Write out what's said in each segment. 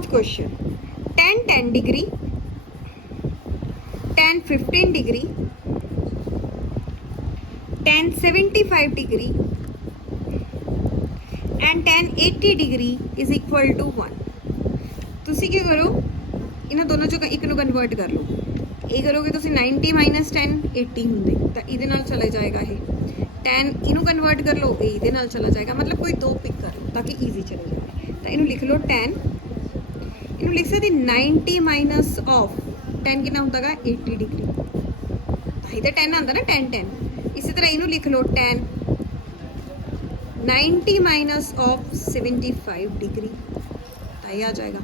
Fourth question, tan 10 degree, tan 15 degree, tan 75 degree and tan 80 degree is equal to 1. ਤੁਸੀਂ ਕੀ ਕਰੋ, ਇਹਨਾਂ ਦੋਨੋਂ ਚੋਂ ਇੱਕ ਨੂੰ ਕਨਵਰਟ ਕਰ ਲਓ। ਇਹ ਕਰੋਗੇ ਤੁਸੀਂ 90 ਮਾਈਨਸ 10 80 ਹੁੰਦੇ ਤਾਂ ਇਹਦੇ ਨਾਲ ਚਲਾ ਜਾਏਗਾ ਇਹ। 10 ਇਹਨੂੰ ਕਨਵਰਟ ਕਰ ਲਓ, ਇਹ ਇਹਦੇ ਨਾਲ ਚਲਾ ਜਾਏਗਾ। ਮਤਲਬ ਕੋਈ ਦੋ ਪਿਕ ਕਰ ਲਓ ਤਾਂ ਕਿ ਈਜ਼ੀ ਚਲੇ ਜਾਵੇ। ਤਾਂ ਇਹਨੂੰ ਲਿਖ ਲਓ 10, ਇਹਨੂੰ ਲਿਖ ਸਕਦੇ 90 ਮਾਈਨਸ ਆਫ 10 ਕਿੰਨਾ ਹੁੰਦਾ ਗਾ 80 ਡਿਗਰੀ। ਤਾਂ ਇਹਦਾ 10 ਆਉਂਦਾ ਨਾ 10 10। ਇਸੇ ਤਰ੍ਹਾਂ ਇਹਨੂੰ ਲਿਖ ਲਓ 10 90 ਮਾਈਨਸ ਆਫ 75 ਡਿਗਰੀ। ਤਾਂ ਇਹ ਆ ਜਾਏਗਾ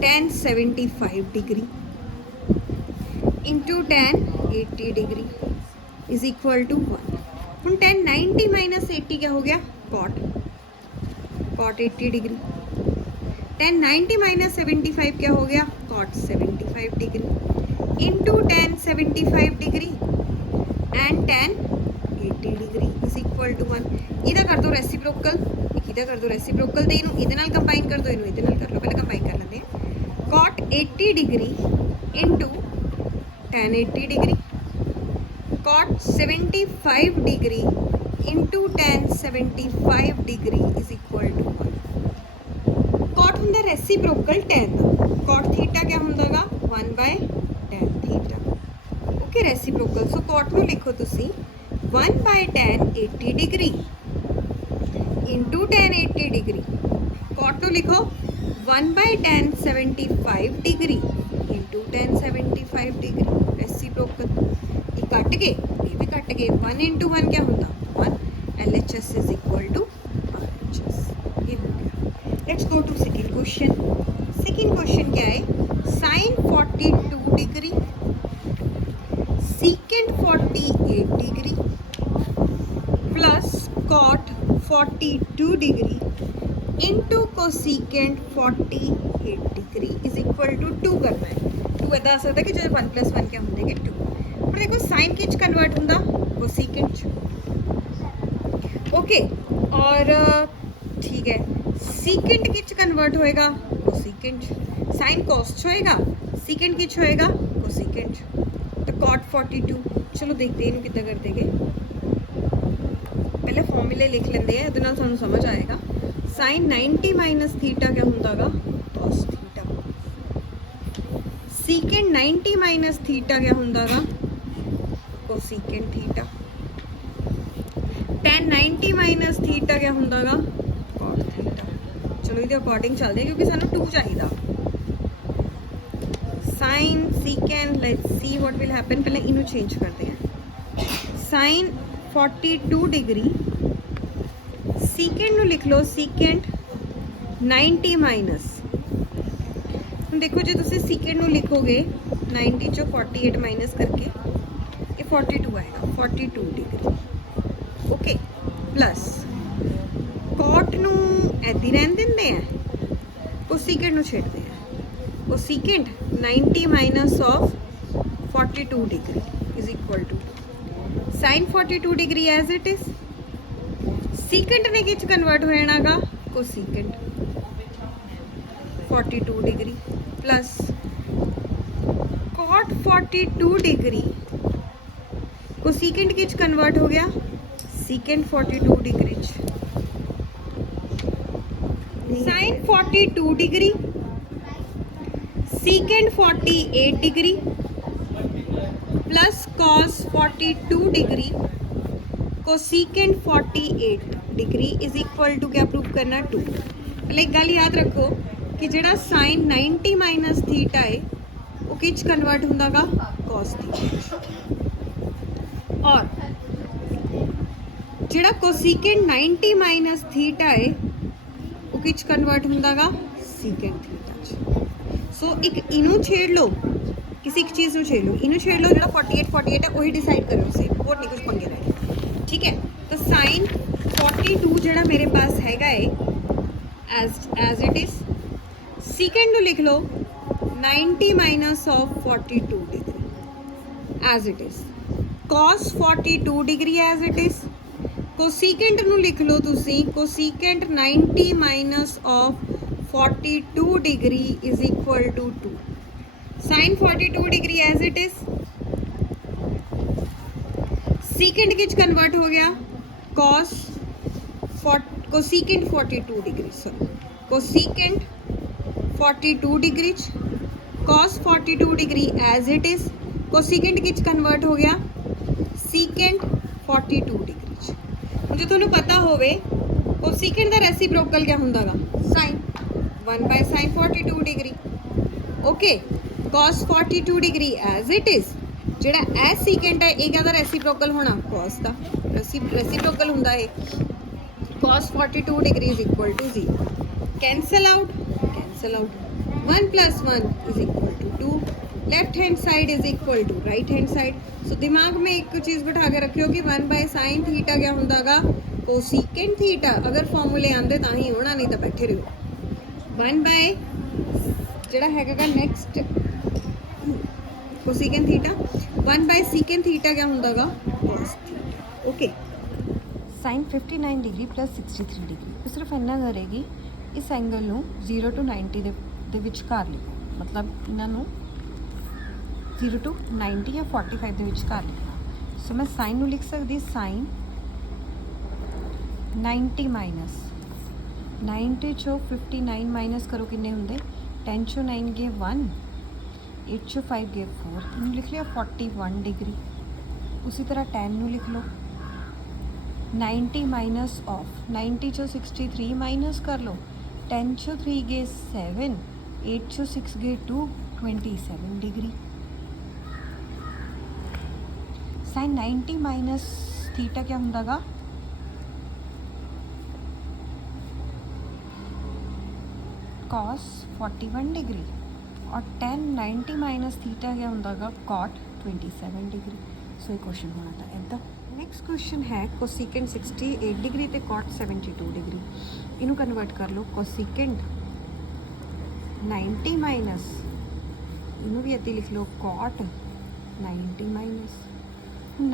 10 75 degree into 10 80 degree is equal to 1। हम 10 90 माइनस 80 क्या हो गया कॉट 80 डिग्री। 10 90 माइनस 75 क्या हो गया cot 75 degree into 10 75 degree and 10 80 degree is equal to 1। इधर कर दो रेसिप्रोकल, इधर कर दो रेसिप्रोकल, तो इनू इधे नाल कंबाइन कर दो, इनू इधे नाल कर लो। पहले कंबाइन कर लेते हैं। cot 80 degree into tan 80 degree, cot 75 degree into tan 75 degree is equal to 1। cot होंगे रेसिप्रोकल tan का, cot थीटा क्या होंगा 1 by tan theta. Okay reciprocal, so cot नू लिखो तुसी 1 by tan 80 degree into tan 80 degree. cot नू लिखो 1 by tan 75 degree into tan 75 degree reciprocal. ये कट गए, ये भी कट गए। 1 इंटू 1 क्या होता 1। LHS is equal to RHS। ये हो गया। Let's go to second question. Second question क्या है, sine 42 degree secant 48 degree plus cot 42 degree into cosecant 48 degree is equal to 2 करना है। 2 ऐसा आ सकता है कि जो 1 प्लस 1 क्या होंगे 2। पर देखो साइन किच कन्वर्ट होंगे कोसिकेंट। ओके और ठीक है, सीकेंट किच कन्वर्ट होएगा कोसिकेंट। साइन कॉस होएगा, सीकेंट किच होएगा कोसिकेंट। तो कॉट 42, चलो देखते हैं इन्हें कितना कर देंगे। पहले फॉर्मूले लिख लेंगे, ये नाल सानू समझ आएगा। साइन 90 माइनस थीटा क्या होंगा cos theta. Secant 90 minus theta क्या होंगा cosecant theta. tan 90 minus theta क्या होंगा कॉट थीटा। चलो ये अकॉर्डिंग चलते हैं क्योंकि सानू 2 चाहिए। Sine secant, let's see what will happen. पहले इनू चेंज करते हैं। साइन 42 डिग्री सीकेंट लिख लो सीकेंट 90 माइनस। देखो जो तुम सीकेंट लिखोगे 90 चो 48 माइनस करके ये 42 आएगा 42 डिग्री। ओके प्लस कॉट नू ऐदी रहन देंगे हैं, कोसिकेंट नू छेड़ते हैं। Cosecant 90 minus of 42 degree is equal to sine 42 degree as it is. Secant ने किच कन्वर्ट हो जाना cosecant 42 degree plus cot 42 degree cosecant किच कन्वर्ट हो गया secant 42 degree. Sine 42 degree secant 48 degree plus cos 42 degree cosecant 48 degree is equal to क्या prove करना 2। पहले एक गल याद रखो कि जेड़ा साइन 90 माइनस थीटा है वो किच कन्वर्ट होंगा कॉस थीटा और जेड़ा कोसिकेंट 90 माइनस थीटा है वो किच कन्वर्ट होंगा सीकेंट थीटा। सो एक इनू छेड़ लो, किसी एक चीज़ छेड़ लो, इनू छेड़ लो, जो 48 है वही डिसाइड करो उसे, और नहीं कुछ पंगे रहे। ठीक है, तो साइन 42 जो मेरे पास हैगा है एज इट इज। सीकेंड नू लिख लो 90 minus of 42 degree as it is. Cos 42 degree as it is. Cosecant नू लिख लो तुसी cosecant 90 minus of 42 degree is equal to 2. Sin 42 degree as it is. Secant किच कन्वर्ट हो गया cos cosecant 42 degree, sorry, cosecant 42 degree, cos 42 degree as it is. cosecant किच convert हो गया secant 42 degree. जो ਤੁਹਾਨੂੰ ਪਤਾ ਹੋਵੇ cosecant ਦਾ ਰੈਸੀਪ੍ਰੋਕਲ क्या ਹੁੰਦਾਗਾ sin 1 by sin 42 degree. Okay, cos 42 degree as it is. ਜਿਹੜਾ ਇਹ secant ਹੈ ਇਹ ਕਿਹਦਾ ਰੈਸੀਪ੍ਰੋਕਲ ਹੋਣਾ cos ਦਾ ਰੈਸੀਪ੍ਰੋਕਲ ਹੁੰਦਾ ਹੈ cos 42 degree is equal to 0. cancel out 1 plus 1 is equal to 2. Left hand side is equal to right hand side. So दिमाग में एक चीज़ बिठा के रखियो कि 1 बाय साइन थीटा क्या होंदागा कोसीकेंट थीटा. अगर फॉर्मूले आंदे तां ही होना, नहीं तो बैठे रहो. 1 बाय जिहड़ा हैगा next cosecant theta, 1 by secant theta क्या होंदागा cos theta. Okay, sine 59 degree plus 63 degree. ਇਹ ਸਿਰਫ ਇੰਨਾ ਕरेगी इस एंगल ਨੂੰ 0 to 90 ਦੇ ਵਿਚਕਾਰ ਲਿਖੋ. मतलब ਇਹਨਾਂ ਨੂੰ 0 to 90 या 45 ਦੇ ਵਿਚਕਾਰ ਲਿਖਣਾ. ਸੋ ਮੈਂ ਸਾਈਨ ਨੂੰ ਲਿਖ ਸਕਦੀ ਸਾਈਨ 90 ਮਾਈਨਸ 90 ਚੋਂ 59 ਮਾਈਨਸ ਕਰੋ ਕਿੰਨੇ ਹੁੰਦੇ 10 ਚੋਂ 9 ਗਏ 1, 8 ਚੋਂ 5 ਗਏ 4. ਇਹਨੂੰ ਲਿਖ ਲਿਆ 41 डिग्री. उसी तरह 10 ਨੂੰ ਲਿਖ ਲਓ 90 माइनस ऑफ 90 चो 63 माइनस कर लो 10 चो 3 गए 7, 8 चो 6 गए 2, 27 डिग्री. साइन 90 माइनस थीटा क्या होंदागा कॉस 41 डिग्री और 90 माइनस थीटा क्या होंदागा कॉट 27 डिग्री. सो ये क्वेश्चन होना था इदा. नैक्सट क्वेश्चन है कोसीकेंट 68 डिग्री ते कॉट 72 डिग्री. इनू कन्वर्ट कर लो कोसीकेंट 90 माइनस इनू भी इदा लिख लो कॉट 90 माइनस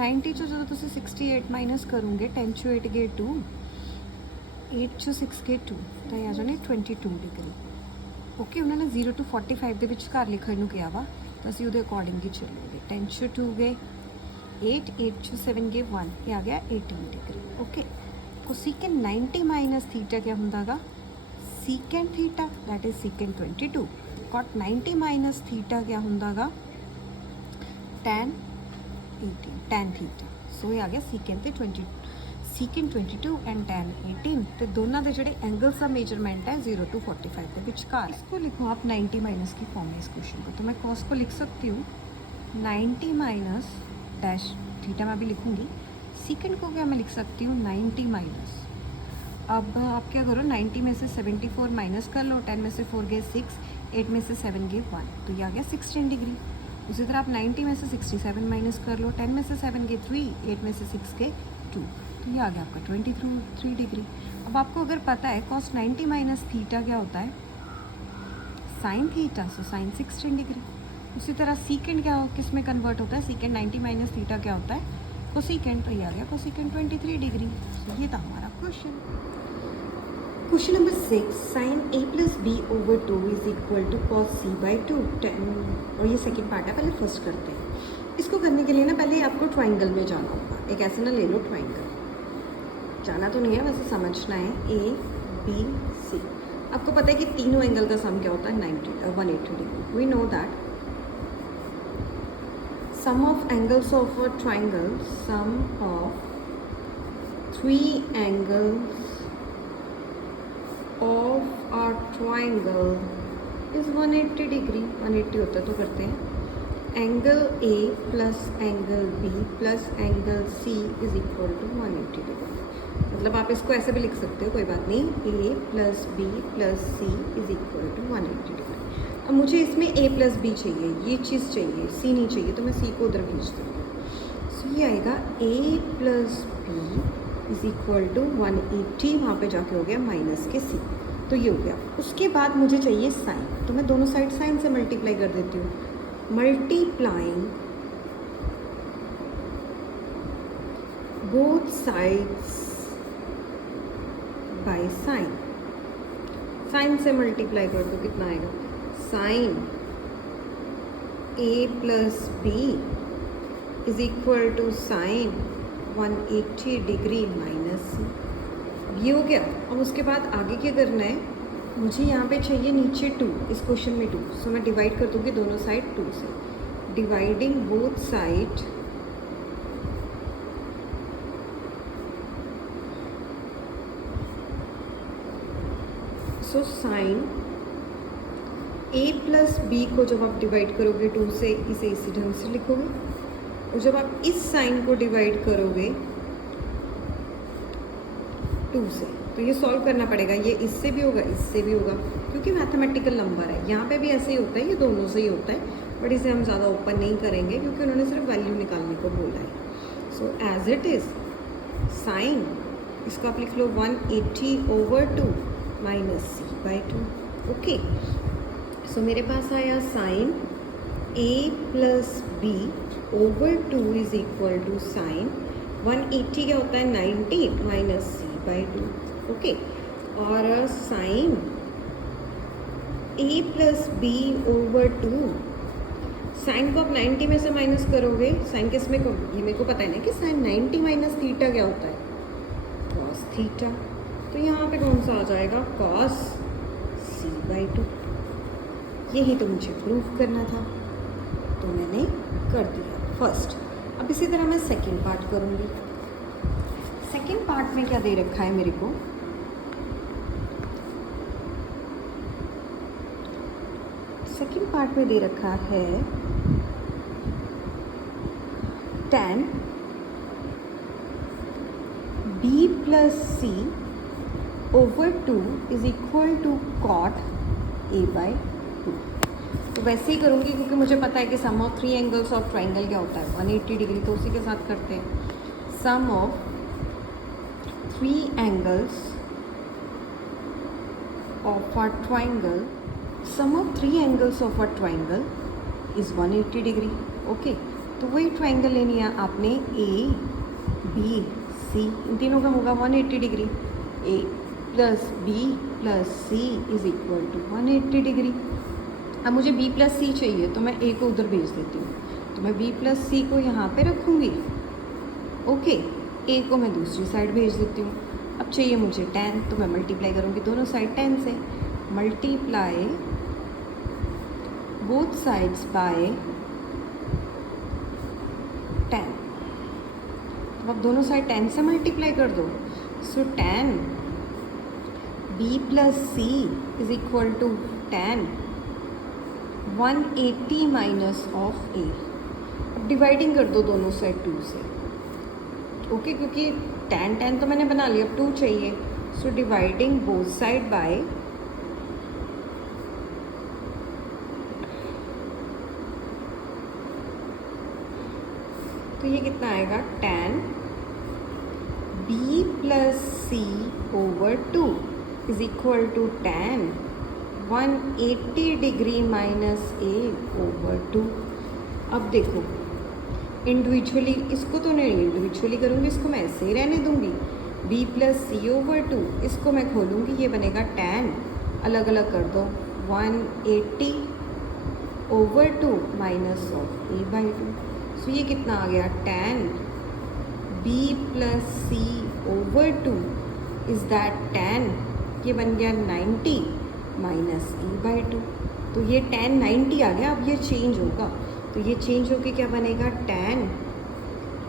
90 चो जो तुम 68 माइनस करोगे 10 चो 8 गए 2, 8 चो 6 गए 2 तो ये आ जाने 22 डिग्री. ओके, उन्होंने 0 to 45 ਦੇ ਵਿਚਕਾਰ ਲਿਖਣ ਨੂੰ ਕਿਹਾ ਵਾ ਤਾਂ ਅਸੀਂ ਉਹਦੇ ਅਕੋਰਡਿੰਗ ਹੀ ਚੱਲਾਂਗੇ. 10 ਚੋ 2 ਗਏ 8, 8 चो 7 गए 1, ये आ गया 18 degree. Okay, cosecant 90 minus theta क्या होंदागा secant theta, that is secant 22. Cot 90 minus theta क्या होंदागा tan 18 tan थीटा. सो ये आ गया सीकेंट ते सीकेंट 22 एंड tan 18. तो दोनों के जोड़े एंगल्स का मेजरमेंट है 0 to 45 के विचकार. इसको लिखो आप 90 माइनस की फॉर्म में इस क्वेश्चन को. तो मैं कॉस को लिख सकती हूँ 90 माइनस डैश थीटा मैं भी लिखूंगी. सीकेंट को क्या मैं लिख सकती हूँ 90 माइनस. अब आप क्या करो 90 में से 74 माइनस कर लो. 10 में से 4 गए 6, 8 में से 7 गए 1, तो ये आ गया 16 डिग्री. उसी तरह आप 90 में से 67 माइनस कर लो. 10 में से 7 गए 3, 8 में से 6 गए 2, तो ये आ गया आपका 23 डिग्री. अब आपको अगर पता है कॉस 90 माइनस थीटा क्या होता है sine theta, so sine 16 degree. उसी तरह सीकेंट क्या किस में कन्वर्ट होता है सीकेंट 90 माइनस थीटा क्या होता है कोसीकेंट, तो ये आ गया कोसीकेंट 23 डिग्री. ये था हमारा question. Question number 6, sine a plus B over 2 is equal to cos c by 2. और ये सेकेंड पार्ट है, पहले फर्स्ट करते हैं. इसको करने के लिए ना पहले आपको ट्राइंगल में जाना होगा. एक ऐसे ना ले लो ट्राइंगल, जाना तो नहीं है वैसे समझना है. A B C, आपको पता है कि तीनों एंगल का सम क्या होता है 180 degree. We know that sum of angles of a triangle, sum of 3 angles of a triangle is 180 degree. 180 होता है तो करते हैं. Angle A plus angle B plus angle C is equal to 180 degree. मतलब आप इसको ऐसे भी लिख सकते हो, कोई बात नहीं. A plus B plus C is equal to 180 degree. अब मुझे इसमें A प्लस बी चाहिए, ये चीज़ चाहिए, C नहीं चाहिए, तो मैं C को उधर भेज दूँगी. सो ये आएगा A plus B is equal to 180. वहाँ पे जाके हो गया माइनस के C, तो ये हो गया. उसके बाद मुझे चाहिए साइन, तो मैं दोनों साइड साइन से मल्टीप्लाई कर देती हूँ. Multiplying both sides by sine. Sine से मल्टीप्लाई कर दो, कितना आएगा, sine A plus B is equal to sine 180 degree minus C. ये हो गया। अब उसके बाद आगे क्या करना है, मुझे यहाँ पे चाहिए नीचे 2, इस क्वेश्चन में 2, सो मैं डिवाइड कर दूँगी दोनों साइड 2 से, dividing both side so sine A plus B को जब आप डिवाइड करोगे 2 से, इसे इसी ढंग से लिखोगे, और जब आप इस साइन को डिवाइड करोगे 2 से, तो ये सॉल्व करना पड़ेगा, ये इससे भी होगा इससे भी होगा, क्योंकि मैथमेटिकल नंबर है। यहाँ पे भी ऐसे ही होता है, ये दोनों से ही होता है, बट इसे हम ज़्यादा ओपन नहीं करेंगे क्योंकि उन्होंने सिर्फ वैल्यू निकालने को बोला है। So as it is sine, इसको आप लिख लो 180/2 माइनस c/2। ओके, सो मेरे पास आया sine a plus B over 2 is equal to sine 180 क्या होता है 90 माइनस c/2। ओके, और sine a plus B over 2, sine को आप 90 में से माइनस करोगे, साइन किस में को, ये मेरे को पता है ना कि साइन 90 माइनस थीटा क्या होता है, कॉस थीटा। तो यहाँ पे कौन सा आ जाएगा, कॉस c/2। यही तो मुझे प्रूफ करना था, तो मैंने कर दिया फर्स्ट। अब इसी तरह मैं सेकंड पार्ट करूँगी। सेकंड पार्ट में क्या दे रखा है मेरे को, सेकंड पार्ट में दे रखा है tan b plus C over 2 is equal to cot a/2। तो वैसे ही करूँगी क्योंकि मुझे पता है कि सम ऑफ 3 एंगल्स ऑफ ट्राइंगल क्या होता है 180 डिग्री, तो उसी के साथ करते हैं। Sum of 3 angles of a triangle, sum of 3 angles of a triangle is 180 degree. Okay, तो वही ट्राइंगल लेनी है आपने, ए बी सी, इन तीनों का होगा 180 degree. A plus B plus C is equal to 180 degree. अब मुझे बी प्लस सी चाहिए, तो मैं ए को उधर भेज देती हूँ, तो मैं बी प्लस सी को यहाँ पे रखूँगी। ओके, ए को मैं दूसरी साइड भेज देती हूँ। अब चाहिए मुझे tan, तो मैं मल्टीप्लाई करूँगी दोनों साइड 10 से, मल्टीप्लाई बोथ साइड्स बाय 10। तो अब दोनों साइड 10 से मल्टीप्लाई कर दो, so tan b plus C is equal to tan 180 minus of A. अब डिवाइडिंग कर दो दोनों साइड 2 से। ओके, क्योंकि tan तो मैंने बना लिया, अब 2 चाहिए, so dividing both side by तो ये कितना आएगा, tan b plus C over 2 is equal to tan 180 degree minus A over 2। अब देखो इंडिविजुअली, इसको तो नहीं इंडिविजुअली करूँगी, इसको मैं ऐसे ही रहने दूँगी, b प्लस सी ओवर 2, इसको मैं खोलूँगी, ये बनेगा tan, अलग अलग कर दो, 180 ओवर 2 माइनस ऑफ a/2। सो ये कितना आ गया, tan b plus C over 2 is that tan, ये बन गया 90 माइनस a/2। तो ये tan 90 आ गया। अब ये चेंज होगा, तो ये चेंज होके क्या बनेगा, tan,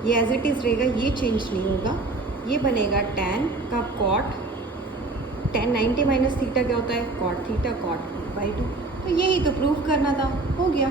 ये एज इट इज़ रहेगा, ये चेंज नहीं होगा, ये बनेगा tan का cot, tan 90 माइनस थीटा क्या होता है, cot थीटा, cot a/2। तो यही तो प्रूफ करना था, हो गया।